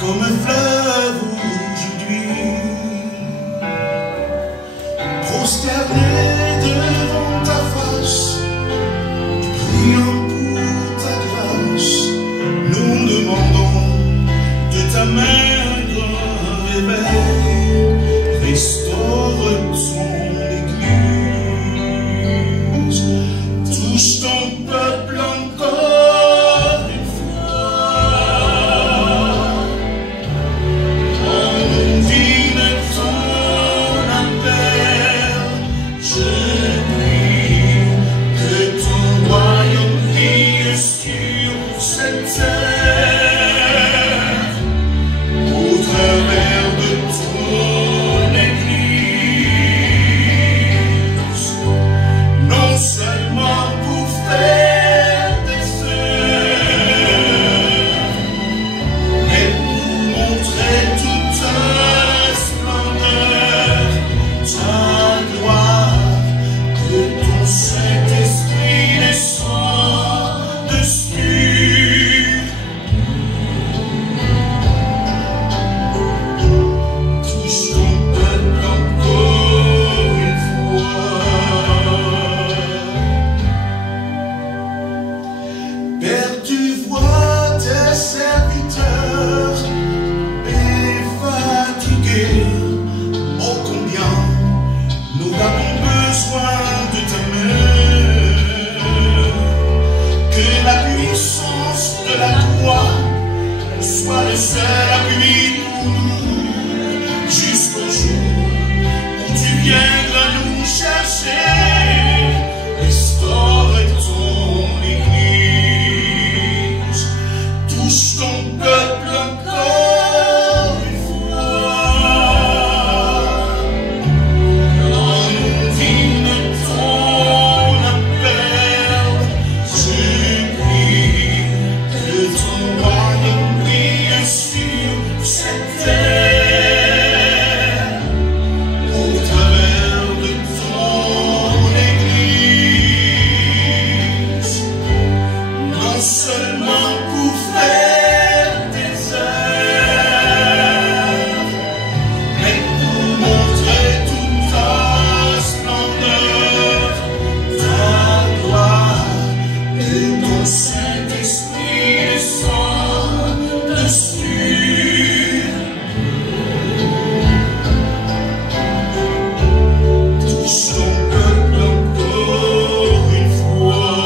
comme un fleuve aujourd'hui, prosterné devant ta face, priant pour ta grâce, nous demandons de ta main un grand réveil, restaure ton Église, touche ton peuple encore une fois, en vive ton appel, je prie que ton royaume brille sur cette terre, au travers de ton Église, non seulement pour faire des œuvres, mais pour montrer toute ta splendeur, ta gloire, que ton Saint-Esprit descend dessus. Touche ton peuple encore une fois. Père, tu vois tes serviteurs et fatigués. Oh, combien nous avons besoin de ta main. Que la puissance de la croix soit le seul appui pour nous, jusqu'au jour où tu viendras nous chercher. Restaure ton Église, touche ton peuple encore une fois, en digne de ton appel, je prie que ton royaume brille sur cette terre, au travers de ton Église, non seulement pour faire des œuvres, mais pour montrer toute ta splendeur, ta gloire, et ton Saint-Esprit descend dessus. Touche ton peuple encore une fois,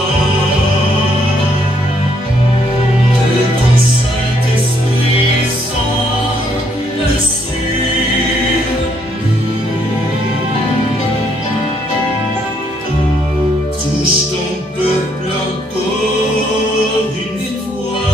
que ton Saint-Esprit descend dessus. Touche ton peuple encore une fois.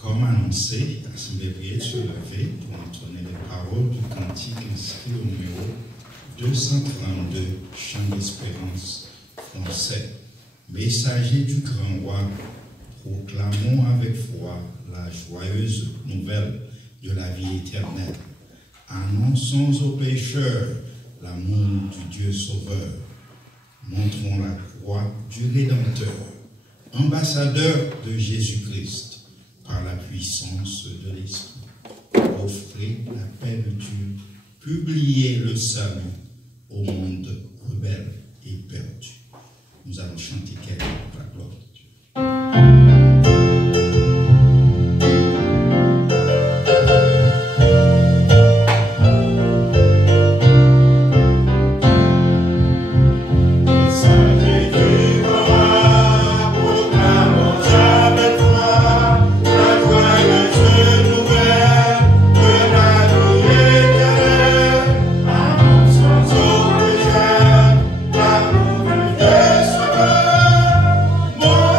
Comme annoncé, l'Assemblée prière se lever pour entonner les paroles du cantique inscrit au numéro 232, Chant d'espérance français. Messager du grand roi, proclamons avec foi la joyeuse nouvelle de la vie éternelle. Annonçons aux pécheurs l'amour du Dieu sauveur. Montrons la croix du Rédempteur, ambassadeur de Jésus-Christ, par la puissance de l'Esprit. Offrez la paix de Dieu, publiez le salut au monde rebelle et perdu. Nous allons chanter quelle est la gloire de Dieu. More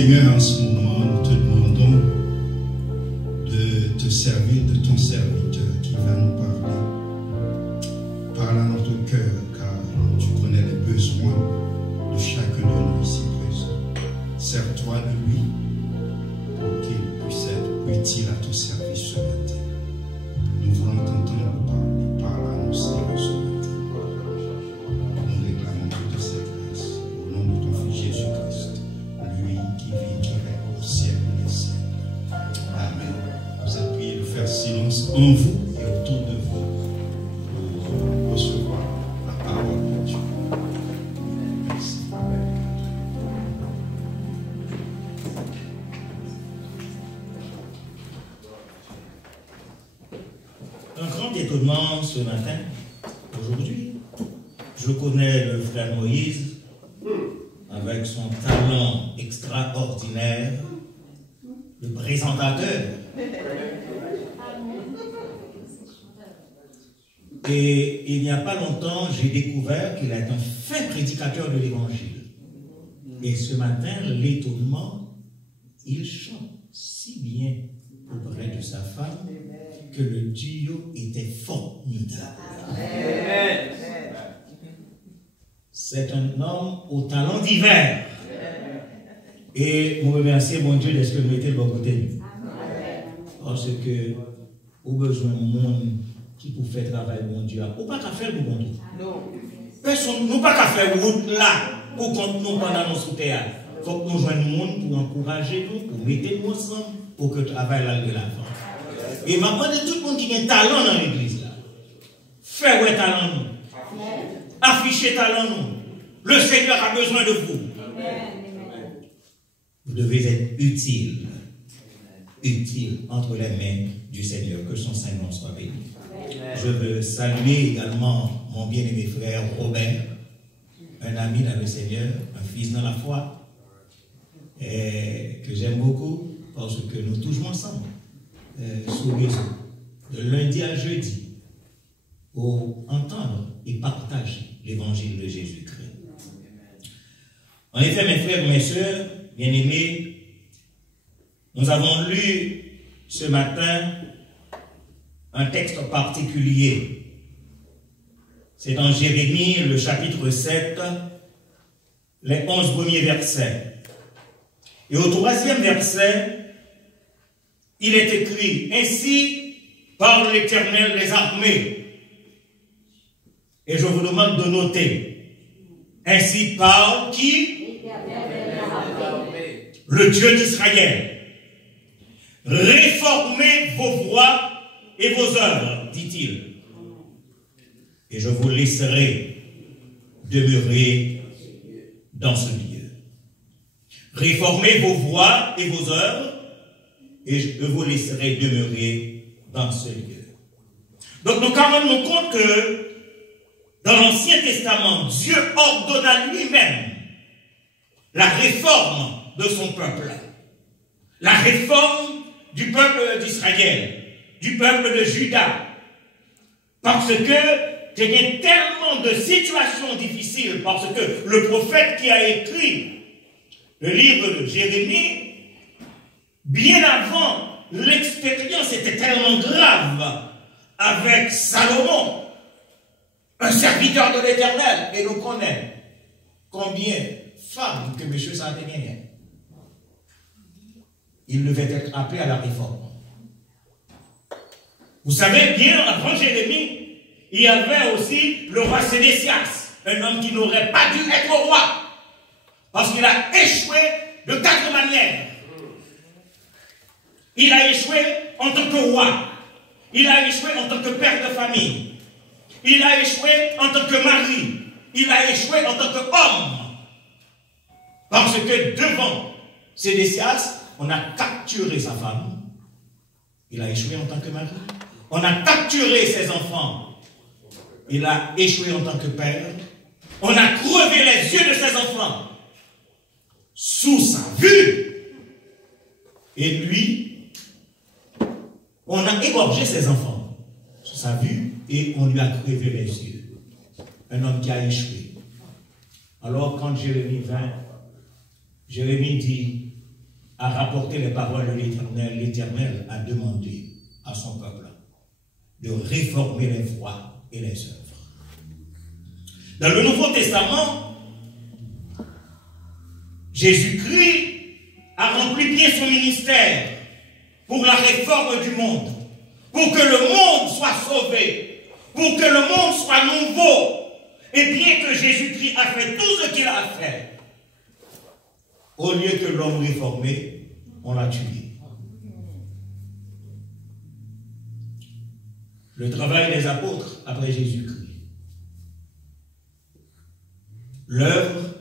Seigneur, en ce moment, nous te demandons de te servir de ton serviteur qui va nous parler. Parle à notre cœur, car tu connais les besoins de chacun de nous ici présents. Sers-toi de lui pour qu'il puisse être utile à ton service ce matin. Nous voulons t'entendre parler. Parle à nous, Seigneur, ce matin. Nous réclamons toute cette grâce au nom de ton Fils Jésus-Christ, lui qui vit, qui règne au ciel des siècles. Amen. Vous êtes priés de faire silence en vous et autour de vous pour recevoir la parole de Dieu. Merci. Un grand étonnement ce matin, aujourd'hui. Je connais le frère Moïse avec son talent extraordinaire de présentateur. Et il n'y a pas longtemps, j'ai découvert qu'il est un fin prédicateur de l'évangile. Et ce matin, l'étonnement, il chante si bien auprès de sa femme que le duo était formidable. C'est un homme au talent divers. Et vous remerciez mon Dieu de ce que vous mettez le bon côté. Parce que, au besoin du monde qui peut faire travail, mon Dieu, ou pas qu'à faire le bon Dieu. Personne, nous pas qu'à faire route là, pour qu'on nous pendant nos sous-terres. Il faut que nous joignions le monde pour encourager nous, pour mettre nous ensemble, pour que le travail aille de l'avant. Et ma demande de tout le monde qui a un talent dans l'église là. Faire ouais talent nous. Afficher talent nous. Le Seigneur a besoin de vous. Vous devez être utile. Utile entre les mains du Seigneur. Que son Saint-Nom soit béni. Je veux saluer également mon bien-aimé frère Robert, un ami dans le Seigneur, un fils dans la foi, et que j'aime beaucoup parce que nous touchons ensemble sur le réseau, de lundi à jeudi, pour entendre et partager l'évangile de Jésus-Christ. En effet, mes frères et mes sœurs, bien-aimés, nous avons lu ce matin un texte particulier. C'est dans Jérémie, le chapitre 7, les 11 premiers versets. Et au 3e verset, il est écrit, « Ainsi parle l'Éternel des armées. » Et je vous demande de noter, « Ainsi parle qui? Le Dieu d'Israël. Réformez vos voies et vos œuvres, dit-il. Et je vous laisserai demeurer dans ce lieu. Réformez vos voies et vos œuvres, et je vous laisserai demeurer dans ce lieu. Donc nous rendons compte que dans l'Ancien Testament, Dieu ordonna lui-même la réforme de son peuple. La réforme du peuple d'Israël, du peuple de Juda. Parce que il y a tellement de situations difficiles, parce que le prophète qui a écrit le livre de Jérémie, bien avant, l'expérience était tellement grave avec Salomon, un serviteur de l'Éternel, et nous connaissons combien de femmes que M. Santé gagnait. Il devait être appelé à la réforme. Vous savez bien, avant Jérémie, il y avait aussi le roi Sédécias, un homme qui n'aurait pas dû être roi, parce qu'il a échoué de 4 manières. Il a échoué en tant que roi, il a échoué en tant que père de famille, il a échoué en tant que mari, il a échoué en tant qu'homme, parce que devant Sédécias, on a capturé sa femme, il a échoué en tant que mari, on a capturé ses enfants, il a échoué en tant que père, on a crevé les yeux de ses enfants sous sa vue, et lui, on a égorgé ses enfants sous sa vue et on lui a crevé les yeux. Un homme qui a échoué. Alors quand Jérémie vint, Jérémie dit, a rapporté les paroles de l'Éternel. L'Éternel a demandé à son peuple de réformer les voies et les œuvres. Dans le Nouveau Testament, Jésus-Christ a rempli bien son ministère pour la réforme du monde, pour que le monde soit sauvé, pour que le monde soit nouveau. Et bien que Jésus-Christ a fait tout ce qu'il a fait, au lieu que l'homme réformé, on l'a tué. Le travail des apôtres après Jésus-Christ. L'œuvre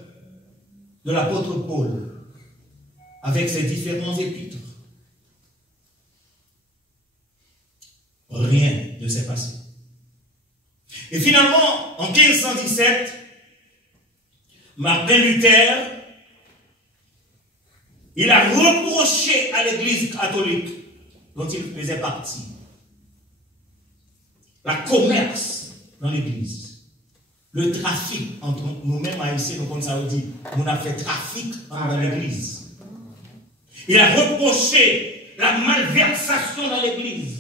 de l'apôtre Paul avec ses différents épîtres. Rien ne s'est passé. Et finalement, en 1517, Martin Luther, il a reproché à l'Église catholique dont il faisait partie la commerce dans l'Église, le trafic entre nous-mêmes haïtiens, nous comme ça on dit, on a fait trafic dans l'Église. Il a reproché la malversation dans l'Église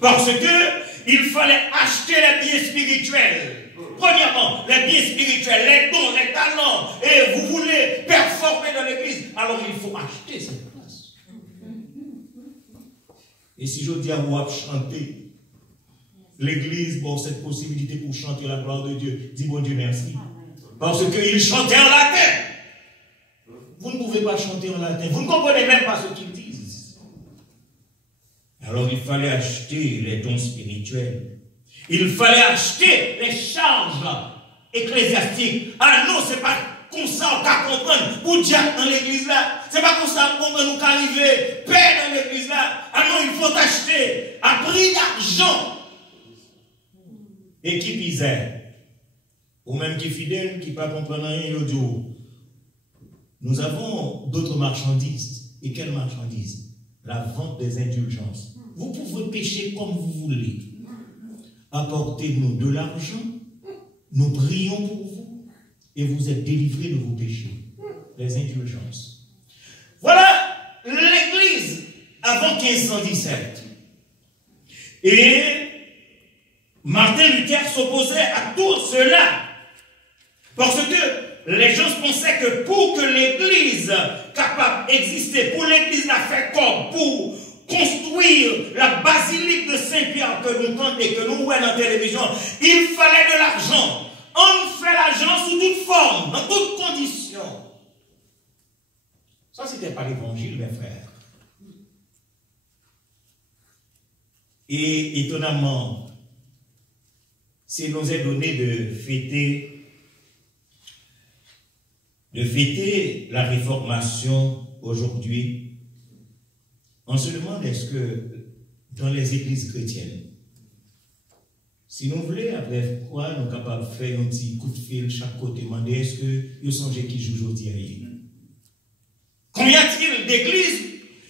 parce que il fallait acheter les biens spirituels. Premièrement, les biens spirituels, les dons, les talents. Et vous voulez performer dans l'église, alors il faut acheter cette place. Et si je dis à vous chanter, l'église, bon, cette possibilité pour chanter la gloire de Dieu, dis bon Dieu merci. Parce qu'il chantait en latin. Vous ne pouvez pas chanter en latin. Vous ne comprenez même pas ce qu'ils disent. Alors il fallait acheter les dons spirituels. Il fallait acheter les charges ecclésiastiques. Ah non, c'est pas comme ça on va comprendre pour dire dans l'église là. C'est pas comme ça qu'on va nous arriver paix dans l'église là. Ah non, il faut acheter à prix d'argent. Et qui pisait, ou même qui fidèle, qui ne pas comprendre rien l'audio. Nous avons d'autres marchandises. Et quelles marchandises? La vente des indulgences. Vous pouvez pécher comme vous voulez. Apportez-nous de l'argent, nous prions pour vous, et vous êtes délivrés de vos péchés. Les indulgences. Voilà l'Église avant 1517. Et Martin Luther s'opposait à tout cela. Parce que les gens pensaient que pour que l'Église capable d'exister, pour l'Église la faire comme pour construire la basilique de Saint-Pierre que nous entendons et que nous voyons dans la télévision, il fallait de l'argent. On fait l'argent sous toute forme, dans toutes conditions. Ça, ce n'était pas l'évangile, mes frères. Et étonnamment, s'il nous est donné de fêter la réformation aujourd'hui, on se demande est-ce que dans les églises chrétiennes, si nous voulons, après quoi, nous sommes capables de faire un petit coup de fil chaque côté, demander est-ce que nous songez qui joue aujourd'hui? Combien y a-t-il d'églises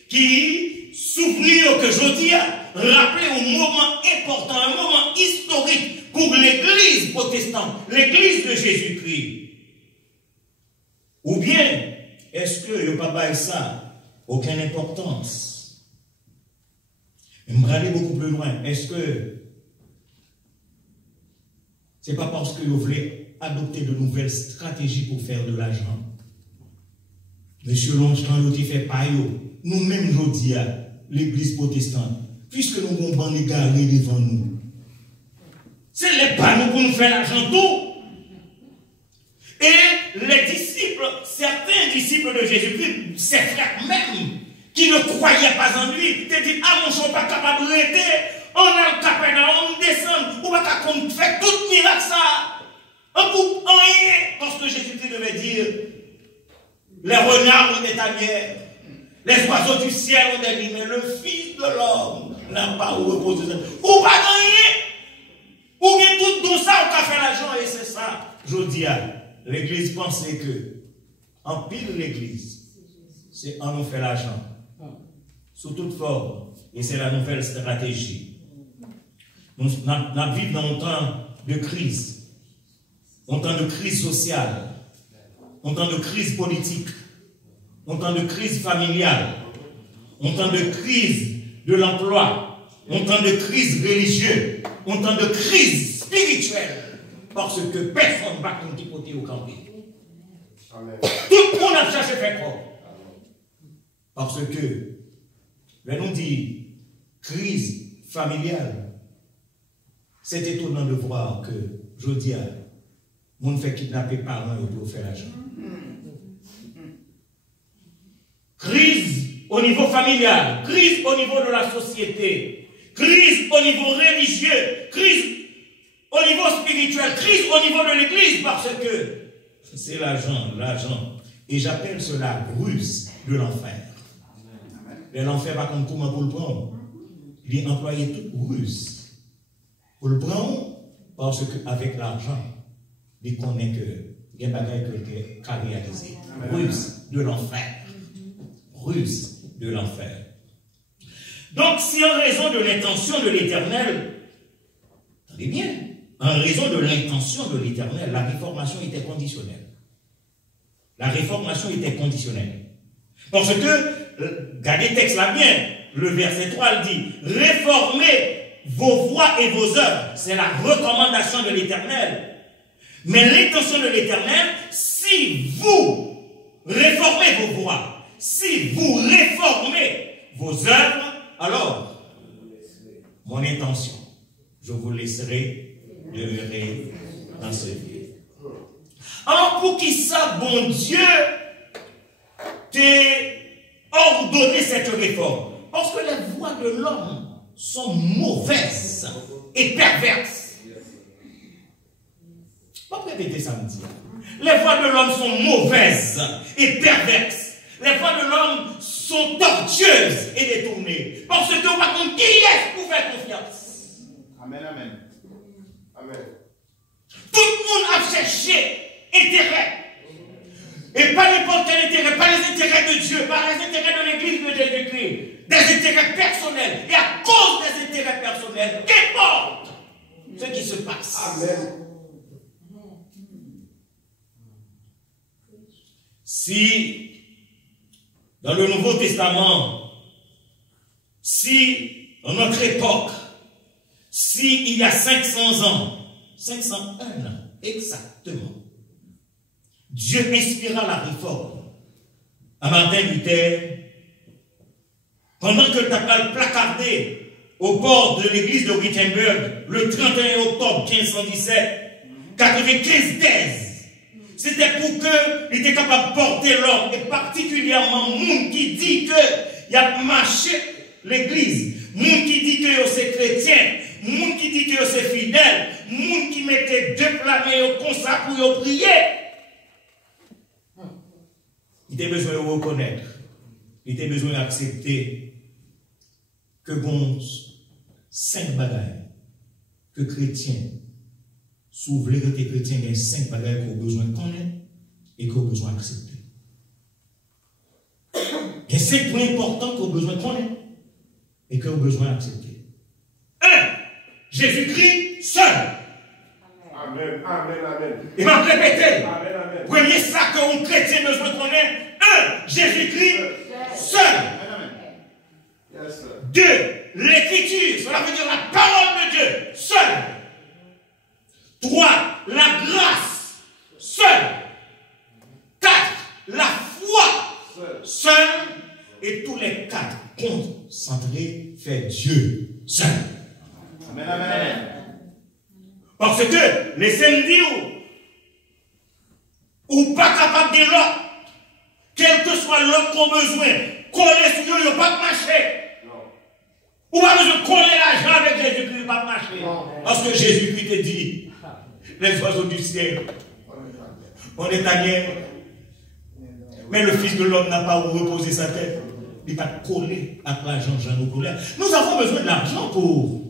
qui s'ouvrent que je dis, rappeler un moment important, un moment historique pour l'église protestante, l'église de Jésus-Christ? Ou bien, est-ce que le papa et ça, aucune importance? Je vais aller beaucoup plus loin. Est-ce que c'est pas parce que vous voulez adopter de nouvelles stratégies pour faire de l'argent? Monsieur Longchamp, vous fait pas nous-mêmes, je dis à l'église protestante, puisque nous avons ban égaré devant nous. C'est les panneaux pour nous faire l'argent tout. Et les disciples, certains disciples de Jésus-Christ, ses frères même, qui ne croyaient pas en lui, te disent, ah mon chou, pas capable de l'arrêter, on a le Capernaum, on descend, on va faire tout miracle ça. On pour rien, parce que Jésus-Christ devait dire, les renards ont des tanières, les oiseaux du ciel ont des lits, mais le Fils de l'homme n'a pas où reposer. Ou pas rien, ou bien tout dans ça, on a fait l'argent, et c'est ça. Je dis à l'église pensait que, en pile l'église, c'est en nous fait l'argent. Sous toute forme. Et c'est la nouvelle stratégie. Nous vivons dans un temps de crise. Un temps de crise sociale. Un temps de crise politique. en temps de crise familiale, en temps de crise de l'emploi, en temps de crise religieuse, en temps de crise spirituelle, parce que personne ne va côté au camping. Tout le monde a cherché à faire croire. Parce que, là nous dit, crise familiale, c'est étonnant de voir que, je dis, on fait kidnapper parents pour faire l'argent. Crise au niveau familial, crise au niveau de la société, crise au niveau religieux, crise au niveau spirituel, crise au niveau de l'église, parce que c'est l'argent. Et j'appelle cela ruse de l'enfer. Et l'enfer va comme comment pour le prendre. Il est employé toute ruse. Pour le prendre, parce qu'avec l'argent, il connaît que il y a des bagages qu'à réaliser. Ruse de l'enfer. Ruse de l'enfer. Donc, si en raison de l'intention de l'Éternel, attendez bien, en raison de l'intention de l'Éternel, la réformation était conditionnelle. La réformation était conditionnelle. Parce que, regardez le texte là bien, le verset 3 il dit, réformez vos voies et vos œuvres. C'est la recommandation de l'Éternel. Mais l'intention de l'Éternel, si vous réformez vos voies, si vous réformez vos œuvres, alors, mon intention, je vous laisserai demeurer dans ce lieu. Alors, pour qui ça, bon Dieu, t'ait ordonné cette réforme? Parce que les voies de l'homme sont mauvaises et perverses. Je vais répéter samedi. Les voies de l'homme sont mauvaises et perverses. Les voies de l'homme sont tortueuses et détournées. Parce que par contre, qui est pour faire confiance? Amen, amen. Amen. Tout le monde a cherché intérêt. Et pas n'importe quel intérêt, pas les intérêts de Dieu, pas les intérêts de l'Église de Jésus-Christ. Des intérêts personnels. Et à cause des intérêts personnels, qu'importe ce qui se passe. Amen. Si, dans le Nouveau Testament, si, dans notre époque, si il y a 500 ans, 501 ans, exactement, Dieu inspira la réforme à Martin Luther, pendant que tu as placardé au bord de l'église de Wittenberg, le 31 octobre 1517, 95 thèses. C'était pour qu'il était capable de porter l'ordre, et particulièrement monde qui dit qu'il a marché l'église, monde qui dit que c'est chrétien, monde qui dit que c'est fidèle, monde qui mettait deux planets au consacre pour prier. Il était besoin de reconnaître, il était besoin d'accepter que bon 5 bagailles que chrétiens, si vous voulez que les chrétiens aient 5 bagailles qu'on a besoin de connaître et qu'on a besoin d'accepter. Il y a 5 points importants qu'on a besoin de connaître et qu'on a besoin d'accepter. 1. Jésus-Christ seul. Amen, amen, amen. Il m'a répété. Amen, amen. Premier ça qu'un chrétien a besoin de connaître. 1. Jésus-Christ seul. Amen, amen. Yes, sir. 2. L'écriture, cela veut dire la parole de Dieu, seule. 3. La grâce, seule. 4. La foi, seule. Et tous les 4 concentrés fait Dieu seul. Amen, amen. Parce que les samedis ou pas capable de l'autre, quel que soit l'autre qu'on a besoin, coller sur eux, il ne pas marcher. Ou pas besoin de coller l'argent avec Jésus-Christ, il ne pas marcher. Parce que Jésus-Christ te dit, les oiseaux du ciel, on est à guerre. Mais le Fils de l'homme n'a pas reposé sa tête. Il va coller à l'argent, nous avons besoin de l'argent pour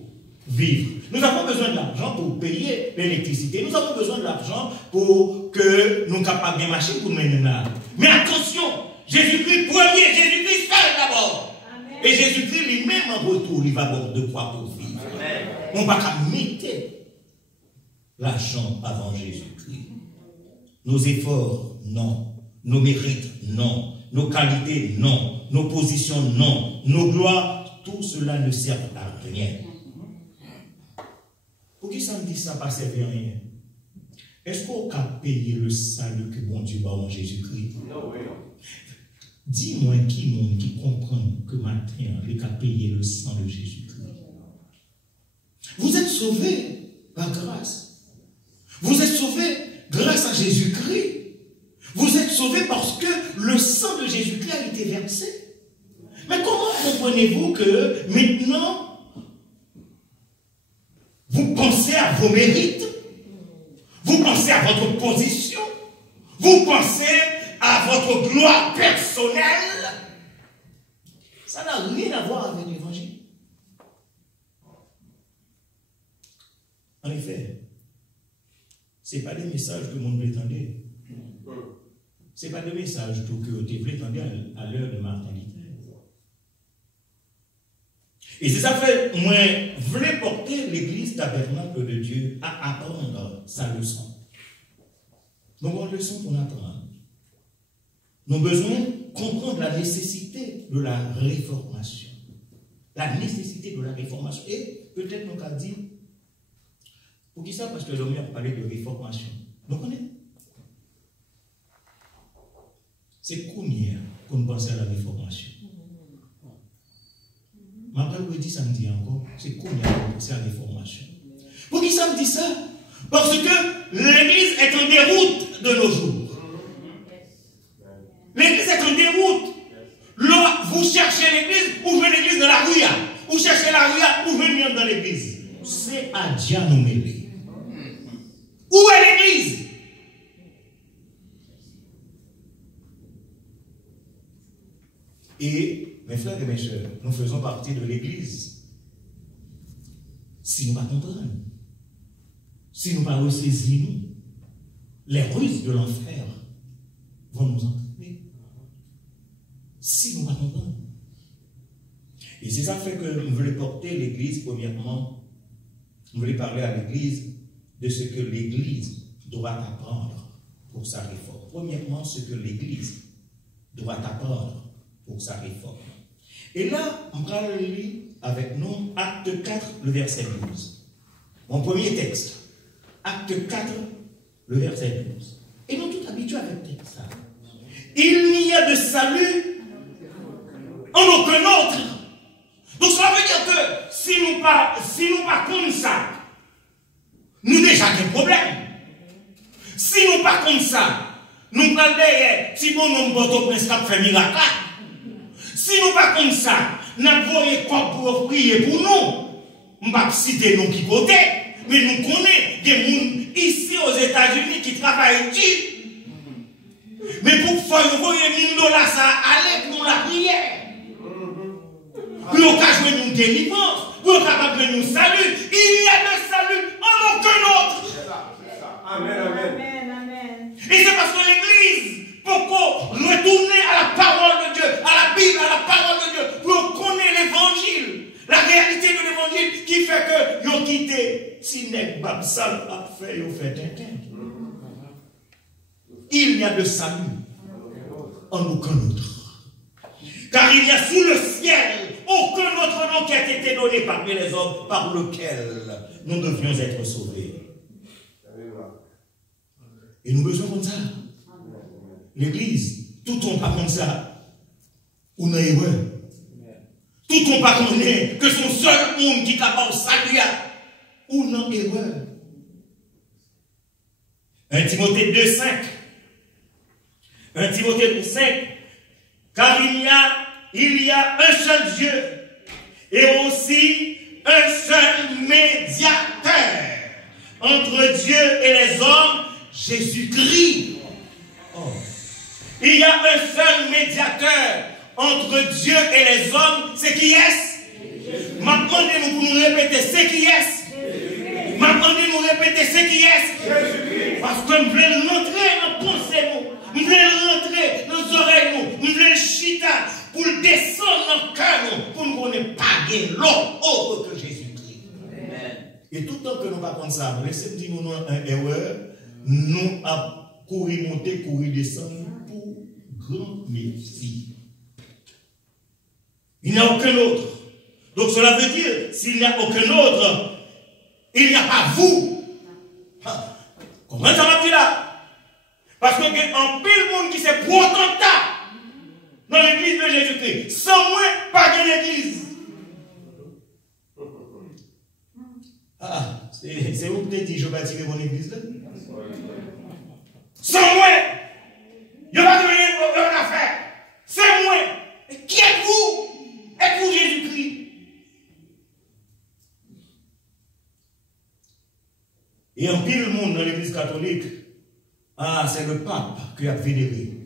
vivre. Nous avons besoin de l'argent pour payer l'électricité. Nous avons besoin de l'argent pour que nous soyons capables de marcher pour mener là. Mais attention, Jésus-Christ premier, Jésus-Christ seul d'abord. Et Jésus-Christ lui-même en retour, il va avoir de quoi pour vivre. Amen. On ne va pas mettre l'argent avant Jésus-Christ. Nos efforts, non. Nos mérites, non. nos qualités, non, nos positions, non, nos gloires, tout cela ne sert à rien. Pour qui ça me dit ça, pas servir à rien? Est-ce qu'on a payé le salut que bon Dieu va en Jésus-Christ? Non, oui, non. Dis-moi qui comprend que matin, il a payé le sang de Jésus-Christ. Vous êtes sauvés par grâce. Vous êtes sauvés grâce à Jésus-Christ. Vous êtes sauvés parce que le sang de Jésus-Christ a été versé. Mais comment comprenez-vous que maintenant, vous pensez à vos mérites, vous pensez à votre position, vous pensez à votre gloire personnelle? Ça n'a rien à voir avec l'évangile. En effet, ce n'est pas des messages que le monde veut entendre. Ce n'est pas des messages que vous voulez entendre à l'heure de Martin Luther. Et c'est ça fait, moi, je voulais porter l'église tabernacle de Dieu à apprendre sa leçon. Nous avons une leçon pour apprendre. Nous avons besoin de comprendre la nécessité de la réformation. La nécessité de la réformation. Et peut-être nous avons dit, pour qui ça? Parce que l'homme a parlé de réformation. Vous connaissez? C'est combien qu'on pense à la réformation? Ma parole vous dit samedi encore, c'est combien qu'on pense à la réformation? Pour qui ça me dit ça? Parce que l'église est en déroute de nos jours. L'église est en déroute. Là, vous cherchez l'église, ou venez l'église de la rue. Vous cherchez la rue, ou venez dans l'église. C'est à Dieu nous mêler. Où est l'église? Et, mes frères et mes sœurs, nous faisons partie de l'église. Si nous ne comprenons pas, si nous ne ressaisissons pas, les ruses de l'enfer vont nous entraîner. Si nous ne comprenons pas. Et c'est ça fait que nous voulons porter l'église, premièrement, nous voulons parler à l'église de ce que l'église doit apprendre pour sa réforme. Premièrement, ce que l'église doit apprendre pour sa réforme. Et là, on va lire avec nous Acte 4, le verset 12. Mon premier texte. Acte 4, le verset 12. Et nous tous habitués avec ça. Il n'y a de salut en aucun autre. Donc ça veut dire que si nous pas comme ça, nous déjà avons un problème. Si nous pas comme ça, nous pas derrière, si bon nous avons un prince qui fait miracle. Si nous pas comme ça, nous avons quoi pour prier pour nous. Je ne vais pas citer nous qui côté, mais nous connaissons des gens ici aux États-Unis qui travaillent ici. Mais pour faire $1 000 ça aller pour la prière. Pour nous jouer une délivrance, pour nous capable nous salut. Il y a de salut en aucun autre. C'est ça. Amen, amen. Et c'est parce que l'église, pour retourner à la parole de Dieu, à la Bible, à la parole de Dieu, pour connaître l'évangile, la réalité de l'évangile qui fait que vous quittez Sinek, Babsal, Affaire, vous faites un. Il n'y a de salut en aucun autre. Car il n'y a sous le ciel aucun autre nom qui a été donné parmi les hommes par lequel nous devions être sauvés. Et nous avons besoin comme ça. L'église, tout le monde pas comme ça. Ou n'a erreur. Tout le monde pas connaît que son seul monde qui est capable de saluer. Ou n'a erreur. 1 Timothée 2,5. 1 Timothée 2,5. Car il y a un seul Dieu et aussi un seul médiateur entre Dieu et les hommes, Jésus-Christ. Oh. Il y a un seul médiateur entre Dieu et les hommes, c'est qui est-ce? Maintenant, nous pour nous répéter, c'est qui est-ce? Maintenant, nous répéter, c'est qui est-ce? Parce que nous voulons rentrer dans nos pensées, nous voulons rentrer dans nos oreilles, nous voulons chita pour descendre dans le cœur, pour nous ne pas gagner l'autre autre que Jésus-Christ. Et tout le temps que nous ne pas comme ça, laissez-nous dire nous une erreur, nous avons couru monter, couru descendre pour grand merci. Il n'y a aucun autre. Donc cela veut dire, s'il n'y a aucun autre, il n'y a pas vous. Comment ça va dire là? Parce qu'il y a un pile monde qui s'est potentat dans l'église de Jésus-Christ. Sans moi, pas de l'église. C'est où que tu dis, je vais bâtir mon église là? Sans moi, il n'y a pas de rien à faire. C'est moi. Qui êtes-vous? Êtes-vous Jésus-Christ? Et en pile le monde dans l'église catholique, c'est le pape qui a vénéré.